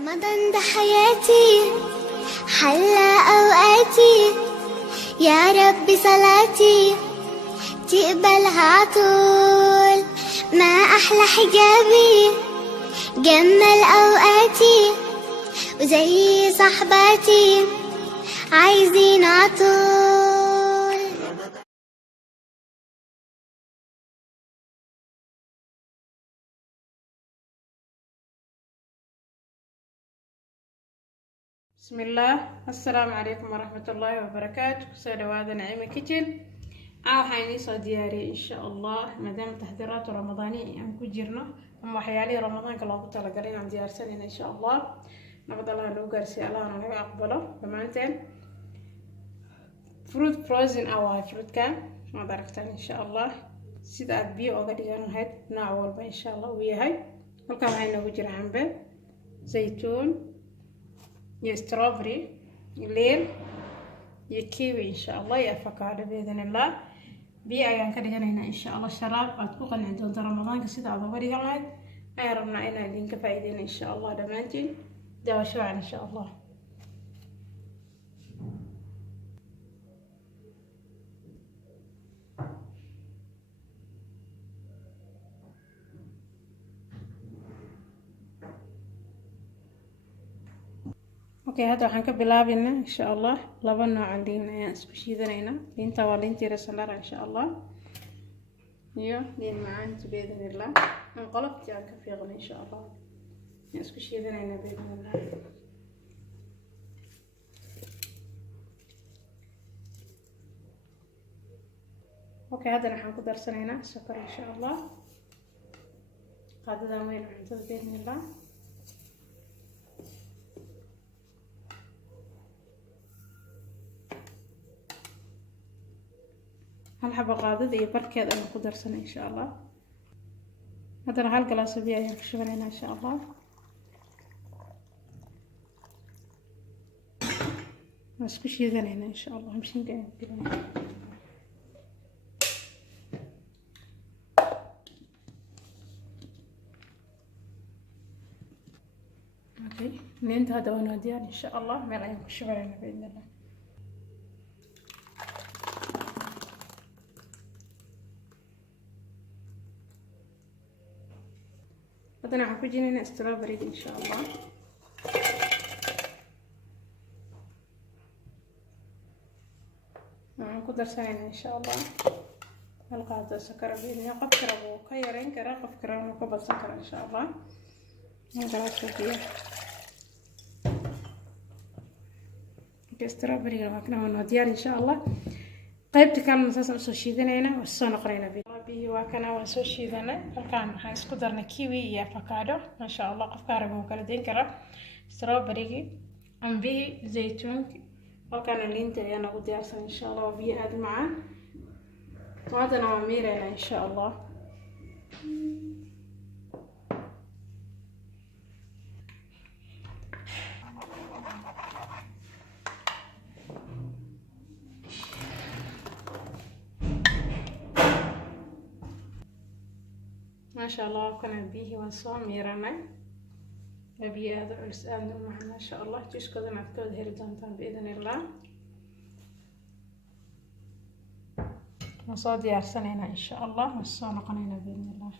رمضان ده حياتي حلى أوقاتي، يا رب صلاتي تقبلها عطول. ما أحلى حجابي جمل أوقاتي، وزي صحباتي عايزين عطول. بسم الله. السلام عليكم ورحمة الله وبركاته. سلوات نعيمة كيتشن. waxaan soo diyaariyay insha Allah maadaama taxdiiraat ramadaani aan ku jirno ama waxyaalihi ramadaanka loogu talagalay aan diyaarsanayna insha Allah nabad Allah noo gaarsiiyo Allah naga aqbalo dhamaanteen. Fruit frozen fruitka ma aragtaan insha Allah sida aad biyo uga dhigan lahayd nooc walba insha Allah uu yahay. halkan waxaa inoogu jira cambe, zaytuun iyo strawberry, liin iyo kiwi insha Allah iyo avocado biidhnillah. biyo ayaan ka dhiganaynaa insha Allah sharaab aad ku qanci doonto ramadaanka sida aad uga dhigan lahayd ayaan rabnaa inaan idinka faa'iideyno insha Allah dhammaantiin. daawasho wacan insha Allah. اوكي هذا waxaan ka bilaabaynaa insha Allah laba nooc oo liin ayaan isku shiidanaynaa. liinta waa liinta rasalaar insha Allah iyo liin macaan biidhnillah. aan qolofti aan ka fiiqno insha Allah ayaan isku shiidanaynaa biidhnillah. اوكي هذا waxaan ku darsanaynaa sokor insha Allah qaadada weyn cuntada biidhnillah. hal xabo qaadada iyo barkeed ayaan ku darsanay insha Allah. hadana hal galaas biyo ayaan ku shubanaynaa insha Allah. isku shiidanaynaa insha Allah mishiinka ayaan gelinaa. okay liinta hadda waa noo diyaar insha Allah meel ayaan ku shubanaynaa biidhnillah. hadana waxaan ku jinaynaa strawberry insha Allah. waxaan ku darsanaynaa insha Allah hal qaado sokor biidhnillah. qof kale wuu ka yareyn karaa, qof kale wuu ka badsan karaa insha Allah. galaas biyo. strawberry waa kana waa diyaar insha Allah. qaybta kalena saas aan soo shiidanaynaa waa soo noqonaynaa biyo. waa kana waan soo shiidanay. halkaan waxaan isku darnay kiwi iyo avocado ma sha Allah. qofka rabo wuu kala deyn karaa. strawberry cambihi zaytuunki halkaan liinta ayaan ugu diyaarsan insha Allah. waa biyo aad macaan. hadana waa miiraynaa insha Allah. ما شاء الله كنا بيه ونصوم ميرنا أبي هذا علس آمن معنا ما شاء الله. جيش كذا نعتقد هيردان بإذن الله. نصاد يارسنينا إن شاء الله والصانع قنينا بإذن الله.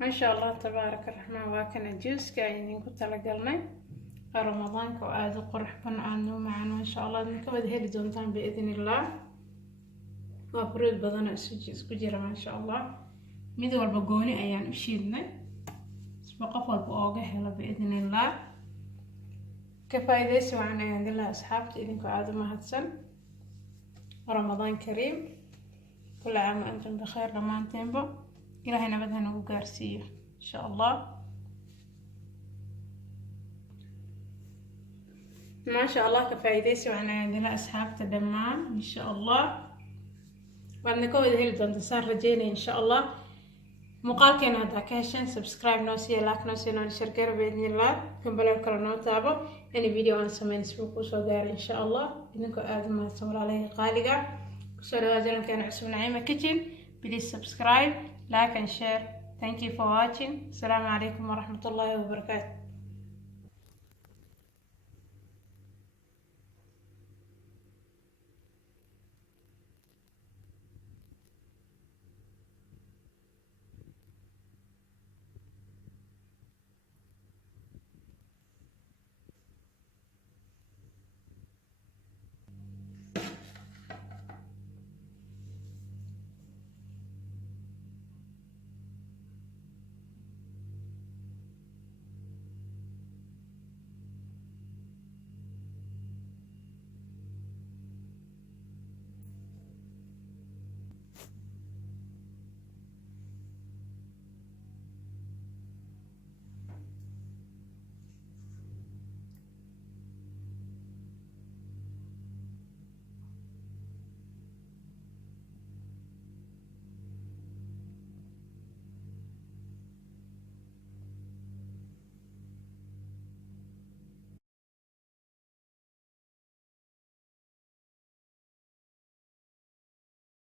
ما شاء الله تبارك الرحمن. وكان جيس كاين كنت لقلنا رمضان كواد قرح بنعانو معنا ما شاء الله. نكبد هيردان بإذن الله. waa fruit badan oo isku jira ma sha Allah. mid walba gooni ayaan u shiidnay isba qof walba ooga helo biidhnillah. ka faa'iideysi waxaan ayaan dilaha asxaabta idinku aad u mahadsan. ramadaan kariim. kulla caam wa antum bikhair dhammaanteenba. ilaahay nabad ha nagu gaarsiiyo insha Allah. ma sha Allah ka faa'iideysi waxaan ayaan dilaha asxaabta dhammaan insha Allah. وأنا كود هيل دون تصار رجينا إن شاء الله. مقال كنا داكشن سبسكرايب نوسي لايك نوسي نشر كرة بإذن الله. كم بلغ كرنا تابو يعني فيديو أنا سمين سبوك وصدار إن شاء الله. إنكم آدم ما تصور عليه قالقة. سلام كان عسون نعيمة كيتشن. بليز سبسكرايب لايك and share. Thank you for watching. Assalamu alaikum wa rahmatullahi wa barakatuh.